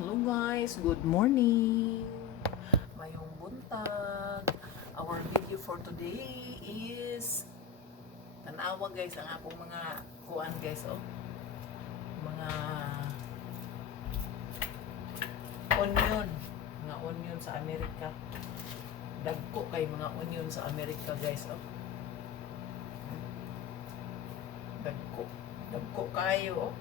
Hello guys, good morning. Mayong buntag. Our video for today is tanawa guys ang akong mga kuan guys oh. Mga onion, mga onion sa Amerika. Dagko kay mga onion sa Amerika guys oh. Dagko. Dagko kayo oh.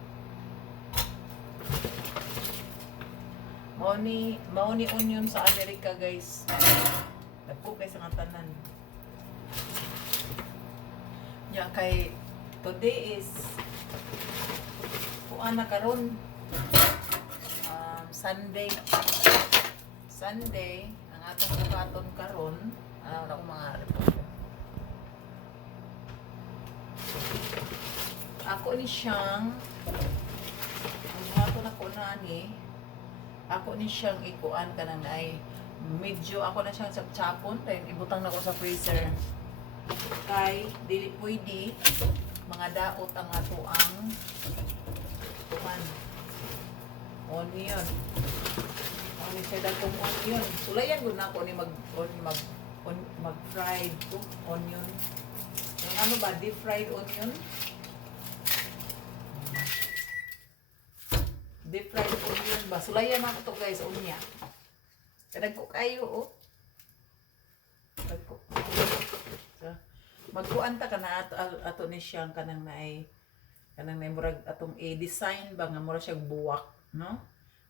Mauni, mauni onion sa Amerika, guys. Dagko kay sa nga tanan. Ya kay today is kuan na karon um, Sunday. Sunday ang atong bukaton karon ano na mga report. Ako ni siyang ang bukaton ako nani ako ni siyang ikuan ka nang ay medyo ako na siyang sapchapon then ibutang na ko sa freezer. Kay dili pwede mga daot ang ato ang tuman onion. Onion siya dagkong onion. Sulayan gud na ako ni mag on, mag on, mag fried to onion. Yung ano ba deep fried onion deep fried onion ba? Sulayan ako to guys, unya. Kadag ko kayo, oh. Kadag ko. So, magkuan ta ka na ato, ato ni siyang kanang naay kanang naay murag atong i-design ba nga mura siyang buwak, no?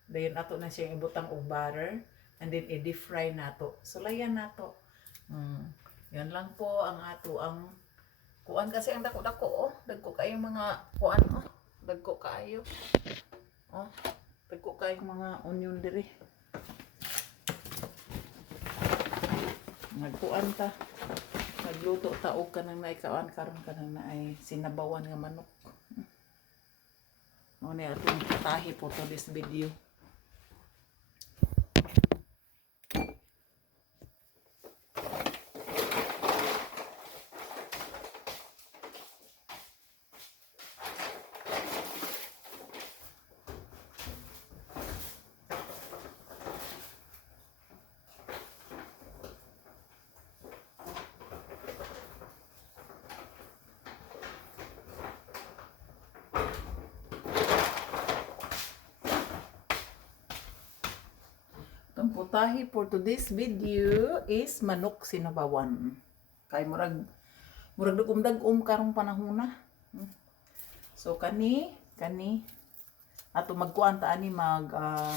Dayon ato na siyang ibutang og butter and then i-deep fry nato. Sulayan nato. Mm. Yan lang po ang ato ang kuan kasi ang dako-dako oh. Dagko kayo mga kuan oh. Dagko kayo. Oh, tagko kayong mga onion diri. Nagkuan ta. Nagluto ta og kanang naikawan karon kanang naay sinabawan nga manok. Mo ni atong tahi po to this video. Ang putahe for today's video is manok sinabawan. Kay murag murag dugom dagom karong panahon na. So kani kani ato magkuan ta ani mag ah,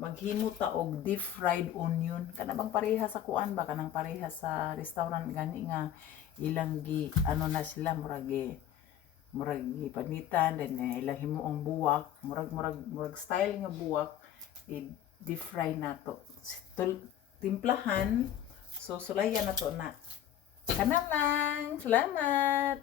maghimo ta og deep fried onion kana bang pareha sa kuan ba kanang pareha sa restaurant gani nga ilang gi ano na sila murag murag gi panitan then eh, ilang himuong buwak murag murag murag style nga buwak i deep fry nato Tul- timplahan. So sulayan na to na. Kana lang salamat